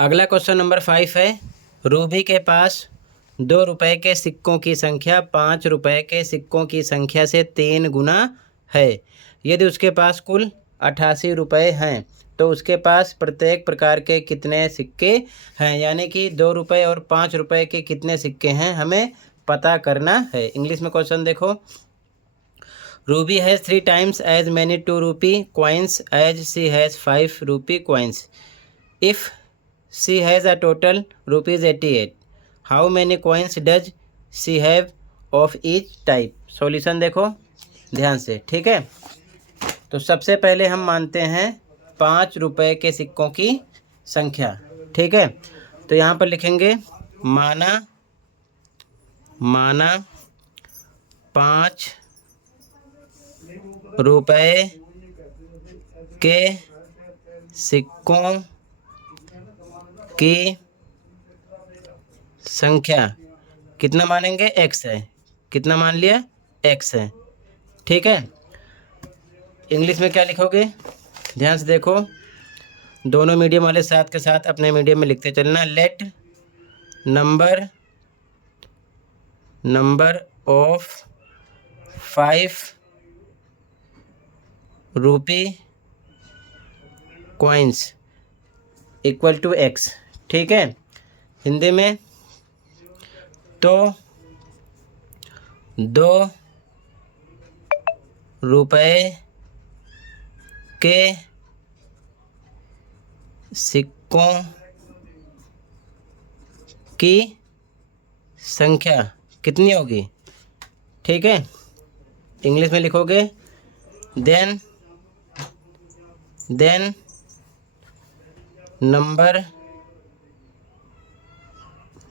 अगला question number 5 है, Ruby के पास 2 रुपए के सिक्कों की संख्या 5 रुपए के सिक्कों की संख्या से 3 गुना है। यदि उसके पास कुल 88 रुपए हैं तो उसके पास प्रत्येक प्रकार के कितने सिक्के हैं, यानी कि 2 रुपए और 5 रुपए के कितने सिक्के हैं हमें पता करना है। इंग्लिश में क्वेश्चन देखो, Ruby has 3 times as many 2 rupee coins as she has 5 rupee coins. If she has a total rupees 88, how many coins does she have of each type? Solution देखो ध्यान से, ठीक है। तो सबसे पहले हम मानते हैं 5 रुपए के सिक्कों की संख्या, ठीक है। तो यहाँ पर लिखेंगे माना 5 रुपए के सिक्कों की संख्या, कितना मानेंगे, x है। कितना मान लिया, x है, ठीक है। इंग्लिश में क्या लिखोगे, ध्यान से देखो, दोनों मीडियम वाले साथ के साथ अपने मीडियम में लिखते चलना। Let number of 5 rupee coins equal to x, ठीक है। हिंदी में तो 2 रुपए के सिक्कों की संख्या कितनी होगी, ठीक है। इंग्लिश में लिखोगे then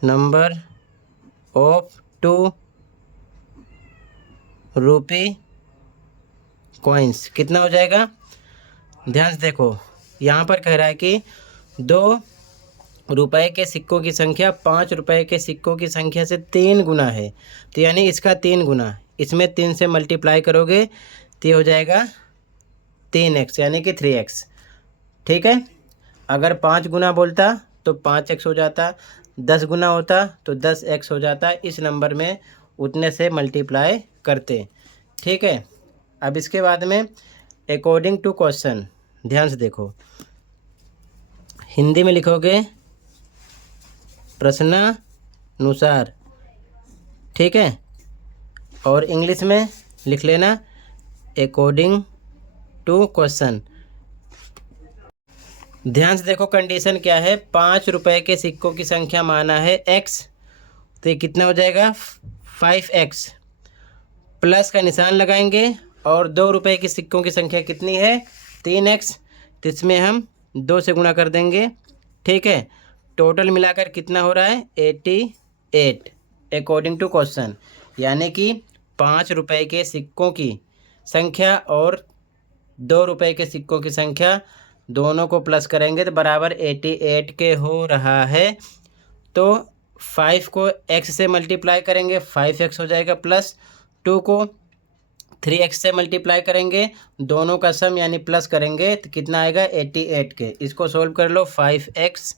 number of 2 rupee coins कितना हो जाएगा। ध्यान से देखो, यहाँ पर कह रहा है कि 2 रुपए के सिक्कों की संख्या 5 रुपए के सिक्कों की संख्या से 3 गुना है, तो यानी इसका 3 गुना, इसमें 3 से मल्टीप्लाई करोगे तो ये हो जाएगा 3x यानी कि 3x, ठीक है। अगर 5 गुना बोलता तो 5x हो जाता, 10 गुना होता तो 10x हो जाता। इस नंबर में उतने से मल्टीप्लाई करते, ठीक है। अब इसके बाद में अकॉर्डिंग टू क्वेश्चन, ध्यान से देखो, हिंदी में लिखोगे प्रश्नानुसार, ठीक है, और इंग्लिश में लिख लेना अकॉर्डिंग टू क्वेश्चन। ध्यान से देखो कंडीशन क्या है, 5 रुपए के सिक्कों की संख्या माना है x, तो ये कितना हो जाएगा 5x, प्लस का निशान लगाएंगे, और 2 रुपए के सिक्कों की संख्या कितनी है 3x, तो इसमें हम 2 से गुणा कर देंगे, ठीक है। टोटल मिलाकर कितना हो रहा है 88 अकॉर्डिंग टू क्वेश्चन, यानी कि 5 रुपए के सिक्कों की संख्या और 2 रुपए के सिक्कों की संख्या दोनों को प्लस करेंगे तो बराबर 88 के हो रहा है। तो 5 को x से मल्टीप्लाई करेंगे 5x हो जाएगा, प्लस 2 को 3x से मल्टीप्लाई करेंगे, दोनों का सम यानी प्लस करेंगे तो कितना आएगा 88 के। इसको सोल्व कर लो, 5x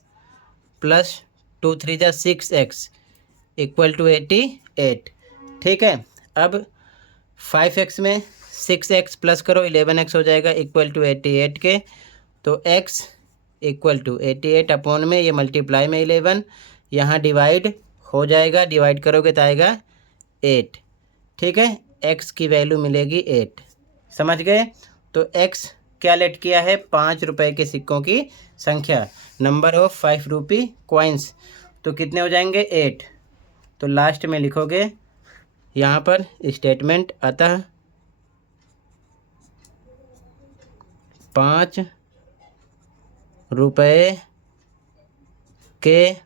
प्लस 2 3 जा 6x इक्वल टू 88, ठीक है। अब 5x में 6x प्लस करो 11x हो जाएगा इक्वल टू 88 के। तो x इक्वल टू 88 अपॉन में ये मल्टीप्लाई में 11, यहाँ डिवाइड हो जाएगा, डिवाइड करोगे तो आएगा 8, ठीक है। x की वैल्यू मिलेगी 8, समझ गए। तो x क्या लेट किया है 5 रुपए के सिक्कों की संख्या, नंबर ऑफ 5 रुपी कॉइन्स, तो कितने हो जाएंगे 8। तो लास्ट में लिखोगे यहाँ पर स्टेटमेंट, अतः 5 रुपए के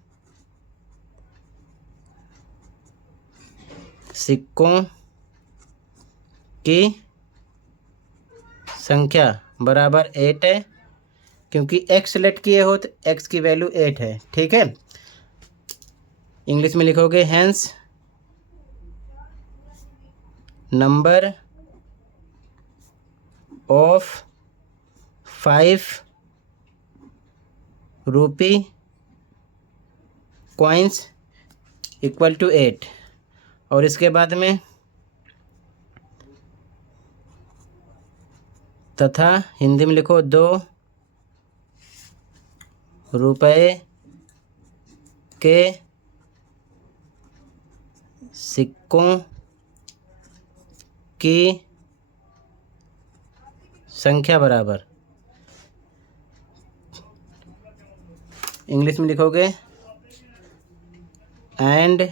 सिक्कों की संख्या बराबर 8 है, क्योंकि x सेलेक्ट किए हो तो x की वैल्यू 8 है, ठीक है। इंग्लिश में लिखोगे hence number of 5 rupee coins equal to 8। और इसके बाद में तथा हिंदी में लिखो 2 रुपये के सिक्कों की संख्या बराबर, इंग्लिश में लिखोगे एंड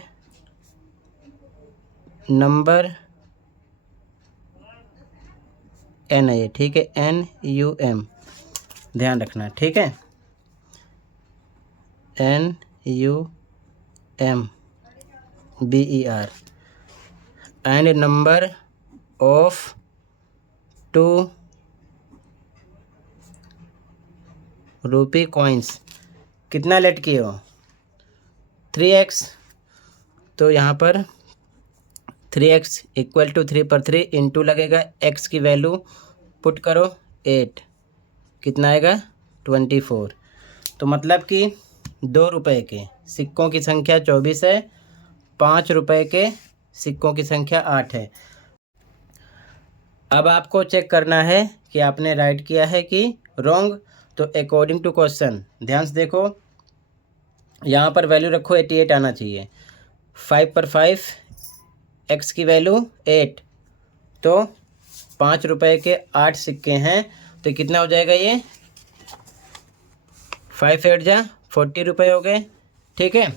नंबर एन है, ठीक है, NUM ध्यान रखना, ठीक है, NUMBER एंड नंबर ऑफ 2 रुपये कॉइन्स। कितना लेट किए हो? 3x। तो यहाँ पर 3x इक्वल टू 3 पर 3 इंटू लगेगा, x की वैल्यू पुट करो 8, कितना आएगा 24। तो मतलब कि 2 रुपये के सिक्कों की संख्या 24 है, 5 रुपये के सिक्कों की संख्या 8 है। अब आपको चेक करना है कि आपने राइट किया है कि रॉन्ग। तो अकॉर्डिंग टू क्वेश्चन ध्यान से देखो, यहाँ पर वैल्यू रखो 88 आना चाहिए। 5 पर 5, x की वैल्यू 8, तो 5 रुपये के 8 सिक्के हैं, तो कितना हो जाएगा ये 5 8 जा 40 रुपये हो गए, ठीक है।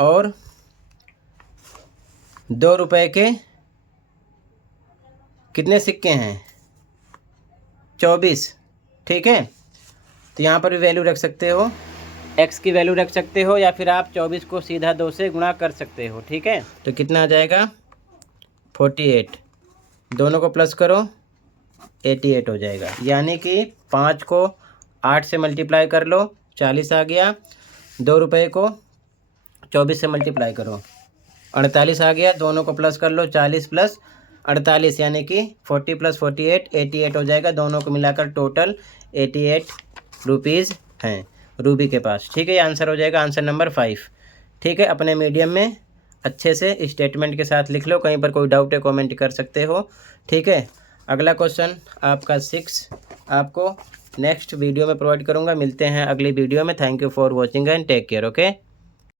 और 2 रुपये के कितने सिक्के हैं 24, ठीक है। तो यहाँ पर भी वैल्यू रख सकते हो, x की वैल्यू रख सकते हो, या फिर आप 24 को सीधा 2 से गुणा कर सकते हो, ठीक है। तो कितना आ जाएगा 48, दोनों को प्लस करो 88 हो जाएगा। यानी कि 5 को 8 से मल्टीप्लाई कर लो 40 आ गया, 2 रुपये को 24 से मल्टीप्लाई करो 48 आ गया, दोनों को प्लस कर लो 40 प्लस 48 यानी कि 40 प्लस 48 88 हो जाएगा। दोनों को मिलाकर टोटल 88 रुपीज़ हैं रूबी के पास, ठीक है। ये आंसर हो जाएगा आंसर नंबर 5, ठीक है। अपने मीडियम में अच्छे से स्टेटमेंट के साथ लिख लो, कहीं पर कोई डाउट है कमेंट कर सकते हो, ठीक है। अगला क्वेश्चन आपका 6 आपको नेक्स्ट वीडियो में प्रोवाइड करूँगा। मिलते हैं अगली वीडियो में। Thank you for watching and take care, okay.